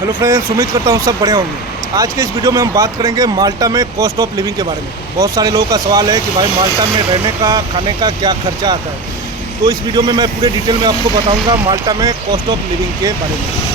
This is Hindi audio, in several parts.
हेलो फ्रेंड्स, उम्मीद करता हूँ सब बढ़िया होंगे। आज के इस वीडियो में हम बात करेंगे माल्टा में कॉस्ट ऑफ लिविंग के बारे में। बहुत सारे लोगों का सवाल है कि भाई माल्टा में रहने का खाने का क्या खर्चा आता है। तो इस वीडियो में मैं पूरे डिटेल में आपको बताऊंगा माल्टा में कॉस्ट ऑफ लिविंग के बारे में।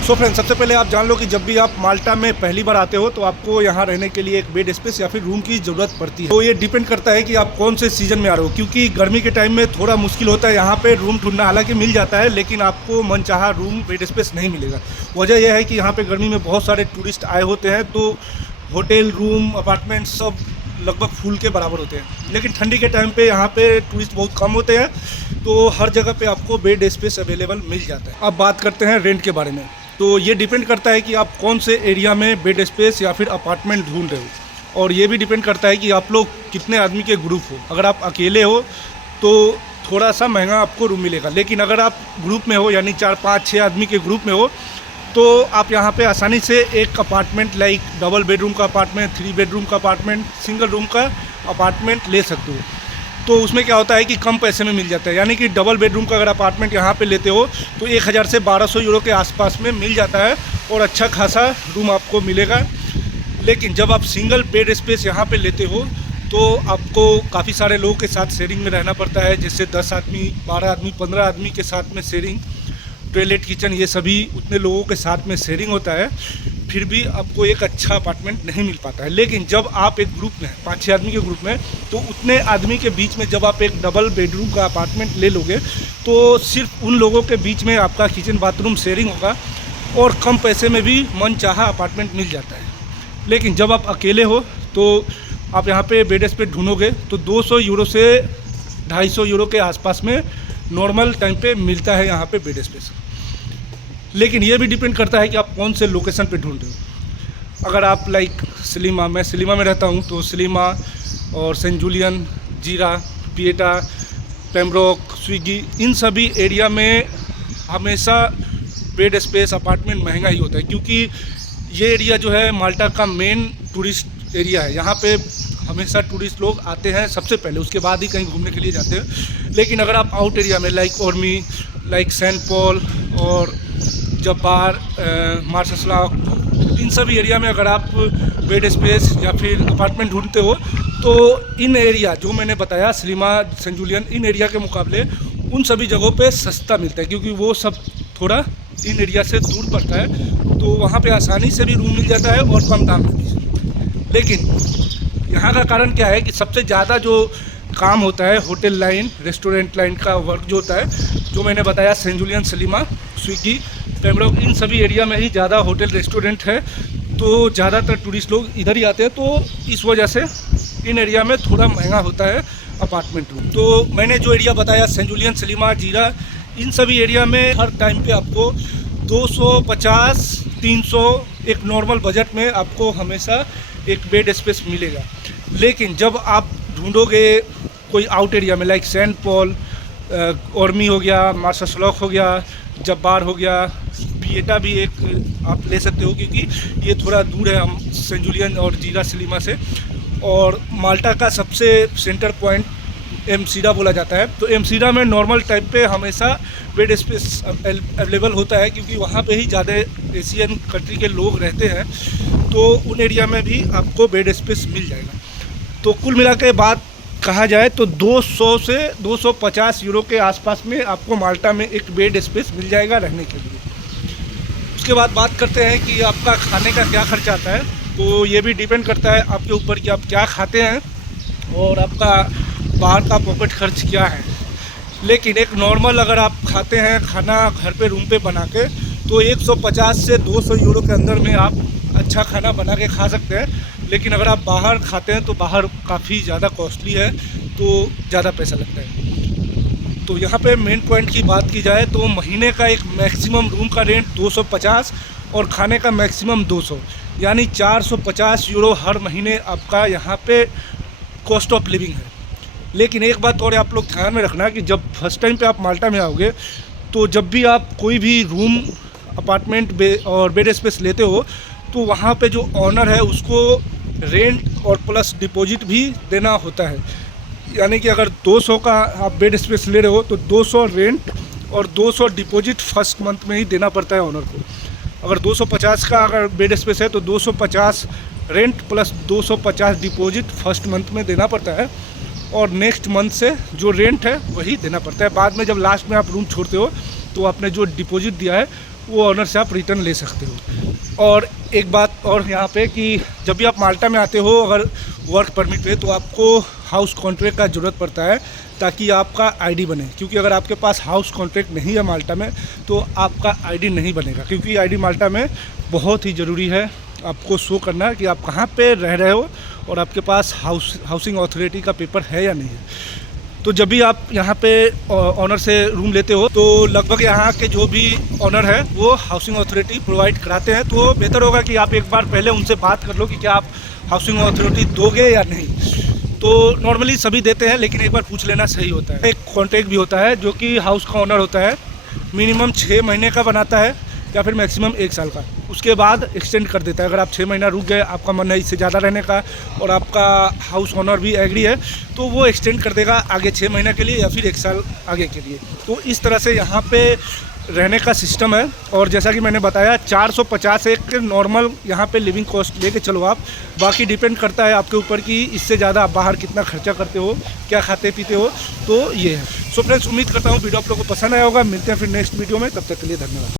सो फ्रेंड्स, सबसे पहले आप जान लो कि जब भी आप माल्टा में पहली बार आते हो तो आपको यहाँ रहने के लिए एक बेड स्पेस या फिर रूम की ज़रूरत पड़ती है। तो ये डिपेंड करता है कि आप कौन से सीज़न में आ रहे हो, क्योंकि गर्मी के टाइम में थोड़ा मुश्किल होता है यहाँ पे रूम ढूंढना। हालांकि मिल जाता है लेकिन आपको मनचाहा रूम बेड स्पेस नहीं मिलेगा। वजह यह है कि यहाँ पे गर्मी में बहुत सारे टूरिस्ट आए होते हैं, तो होटल, रूम, अपार्टमेंट सब लगभग फुल के बराबर होते हैं। लेकिन ठंडी के टाइम पे यहाँ पे टूरिस्ट बहुत कम होते हैं, तो हर जगह पे आपको बेड स्पेस अवेलेबल मिल जाता है। अब बात करते हैं रेंट के बारे में। तो ये डिपेंड करता है कि आप कौन से एरिया में बेड स्पेस या फिर अपार्टमेंट ढूंढ रहे हो, और ये भी डिपेंड करता है कि आप लोग कितने आदमी के ग्रुप हो। अगर आप अकेले हो तो थोड़ा सा महंगा आपको रूम मिलेगा, लेकिन अगर आप ग्रुप में हो यानी 4, 5, 6 आदमी के ग्रुप में हो तो आप यहाँ पे आसानी से एक अपार्टमेंट लाइक डबल बेडरूम का अपार्टमेंट, 3 बेडरूम का अपार्टमेंट, सिंगल रूम का अपार्टमेंट ले सकते हो। तो उसमें क्या होता है कि कम पैसे में मिल जाता है। यानी कि डबल बेडरूम का अगर अपार्टमेंट यहाँ पे लेते हो तो 1000 से 1200 यूरो के आसपास में मिल जाता है और अच्छा खासा रूम आपको मिलेगा। लेकिन जब आप सिंगल बेड स्पेस यहाँ पे लेते हो तो आपको काफ़ी सारे लोगों के साथ शेयरिंग में रहना पड़ता है, जैसे 10 आदमी, 12 आदमी, 15 आदमी के साथ में शेयरिंग, टॉयलेट, किचन, ये सभी उतने लोगों के साथ में शेयरिंग होता है। फिर भी आपको एक अच्छा अपार्टमेंट नहीं मिल पाता है। लेकिन जब आप एक ग्रुप में 5-6 आदमी के ग्रुप में, तो उतने आदमी के बीच में जब आप एक डबल बेडरूम का अपार्टमेंट ले लोगे तो सिर्फ उन लोगों के बीच में आपका किचन बाथरूम शेयरिंग होगा और कम पैसे में भी मनचाहा अपार्टमेंट मिल जाता है। लेकिन जब आप अकेले हो तो आप यहाँ पे बेड स्पेस ढूंढोगे तो 200 यूरो से 250 यूरो के आसपास में नॉर्मल टाइम पे मिलता है यहाँ पे बेड स्पेस। लेकिन ये भी डिपेंड करता है कि आप कौन से लोकेशन पे ढूंढ रहे हो। अगर आप लाइक स्लीमा, मैं स्लीमा में रहता हूँ, तो स्लीमा और सेंट जूलियन, जीरा, पिएटा, पेम्ब्रोक, स्विगी, इन सभी एरिया में हमेशा बेड स्पेस अपार्टमेंट महंगा ही होता है, क्योंकि ये एरिया जो है माल्टा का मेन टूरिस्ट एरिया है। यहाँ पे हमेशा टूरिस्ट लोग आते हैं सबसे पहले, उसके बाद ही कहीं घूमने के लिए जाते हैं। लेकिन अगर आप आउट एरिया में लाइक ओर्मी, लाइक सेंट पॉल और जब्बार, मार्शलस्लाव, इन सभी एरिया में अगर आप बेड स्पेस या फिर अपार्टमेंट ढूंढते हो तो इन एरिया जो मैंने बताया, स्लीमा, सेंट जूलियन, इन एरिया के मुकाबले उन सभी जगहों पे सस्ता मिलता है, क्योंकि वो सब थोड़ा इन एरिया से दूर पड़ता है। तो वहाँ पे आसानी से भी रूम मिल जाता है और कम दाम में भी। लेकिन यहाँ का कारण क्या है कि सबसे ज़्यादा जो काम होता है होटल लाइन, रेस्टोरेंट लाइन का वर्क जो होता है, जो मैंने बताया सेंट जूलियन, स्लीमा, स्विगी, पेम्ब्रोक, इन सभी एरिया में ही ज़्यादा होटल रेस्टोरेंट है, तो ज़्यादातर टूरिस्ट लोग इधर ही आते हैं। तो इस वजह से इन एरिया में थोड़ा महंगा होता है अपार्टमेंट रूम। तो मैंने जो एरिया बताया सेंट जूलियन, स्लीमा, जीरा, इन सभी एरिया में हर टाइम पे आपको 250, 300 एक नॉर्मल बजट में आपको हमेशा एक बेड स्पेस मिलेगा। लेकिन जब आप ढूंढोगे कोई आउट एरिया में लाइक सेंट पॉल, ओर्मी हो गया, मार्शलस्लाव हो गया, जब्बार हो गया, पिएटा भी एक आप ले सकते हो, क्योंकि ये थोड़ा दूर है हम सेंट जूलियन और जीरा, स्लीमा से। और माल्टा का सबसे सेंटर पॉइंट एमसीडा बोला जाता है। तो एमसीडा में नॉर्मल टाइप पे हमेशा बेड स्पेस अवेलेबल होता है, क्योंकि वहाँ पे ही ज़्यादा एशियन कंट्री के लोग रहते हैं, तो उन एरिया में भी आपको बेड स्पेस मिल जाएगा। तो कुल मिला के बात कहा जाए तो 200 से 250 यूरो के आसपास में आपको माल्टा में एक बेड स्पेस मिल जाएगा रहने के लिए। उसके बाद बात करते हैं कि आपका खाने का क्या खर्चा आता है। तो ये भी डिपेंड करता है आपके ऊपर कि आप क्या खाते हैं और आपका बाहर का पॉकेट खर्च क्या है। लेकिन एक नॉर्मल अगर आप खाते हैं खाना घर पे रूम पे बना के, तो 150 से 200 यूरो के अंदर में आप अच्छा खाना बना के खा सकते हैं। लेकिन अगर आप बाहर खाते हैं तो बाहर काफ़ी ज़्यादा कॉस्टली है, तो ज़्यादा पैसा लगता है। तो यहाँ पे मेन पॉइंट की बात की जाए तो महीने का एक मैक्सिमम रूम का रेंट 250 और खाने का मैक्सिमम 200, यानी 450 यूरो हर महीने आपका यहाँ पे कॉस्ट ऑफ लिविंग है। लेकिन एक बात और आप लोग ध्यान में रखना कि जब फर्स्ट टाइम पे आप माल्टा में आओगे तो जब भी आप कोई भी रूम, अपार्टमेंट और बेड स्पेस लेते हो तो वहाँ पे जो ऑनर है उसको रेंट और प्लस डिपॉजिट भी देना होता है। यानी कि अगर 200 का आप बेड स्पेस ले रहे हो तो 200 रेंट और 200 डिपॉजिट फर्स्ट मंथ में ही देना पड़ता है ऑनर को। अगर 250 का अगर बेड स्पेस है तो 250 rent plus 250 deposit first month में देना पड़ता है, और नेक्स्ट मंथ से जो रेंट है वही देना पड़ता है। बाद में जब लास्ट में आप रूम छोड़ते हो तो आपने जो डिपॉजिट दिया है वो ऑनर से आप रिटर्न ले सकते हो। और एक बात और यहाँ पे कि जब भी आप माल्टा में आते हो अगर वर्क परमिट पे, तो आपको हाउस कॉन्ट्रैक्ट का ज़रूरत पड़ता है ताकि आपका आईडी बने, क्योंकि अगर आपके पास हाउस कॉन्ट्रैक्ट नहीं है माल्टा में तो आपका आईडी नहीं बनेगा, क्योंकि आईडी माल्टा में बहुत ही ज़रूरी है आपको शो करना कि आप कहाँ पे रह रहे हो और आपके पास हाउसिंग अथॉरिटी का पेपर है या नहीं है। तो जब भी आप यहाँ पे ऑनर से रूम लेते हो तो लगभग यहाँ के जो भी ऑनर है वो हाउसिंग अथॉरिटी प्रोवाइड कराते हैं, तो बेहतर होगा कि आप एक बार पहले उनसे बात कर लो कि क्या आप हाउसिंग अथॉरिटी दोगे या नहीं। तो नॉर्मली सभी देते हैं, लेकिन एक बार पूछ लेना सही होता है। एक कॉन्ट्रैक्ट भी होता है जो कि हाउस का ऑनर होता है, मिनिमम 6 महीने का बनाता है या फिर मैक्सिमम 1 साल का, उसके बाद एक्सटेंड कर देता है। अगर आप 6 महीना रुक गए, आपका मन है इससे ज़्यादा रहने का और आपका हाउस ओनर भी एग्री है, तो वो एक्सटेंड कर देगा आगे 6 महीना के लिए या फिर 1 साल आगे के लिए। तो इस तरह से यहाँ पे रहने का सिस्टम है। और जैसा कि मैंने बताया 450 एक नॉर्मल यहाँ पे लिविंग कॉस्ट लेके चलो आप, बाकी डिपेंड करता है आपके ऊपर कि इससे ज़्यादा आप बाहर कितना खर्चा करते हो, क्या खाते पीते हो। तो ये है। सो फ्रेंड्स, उम्मीद करता हूँ वीडियो आप लोगों को पसंद आया होगा। मिलते हैं फिर नेक्स्ट वीडियो में, तब तक के लिए धन्यवाद।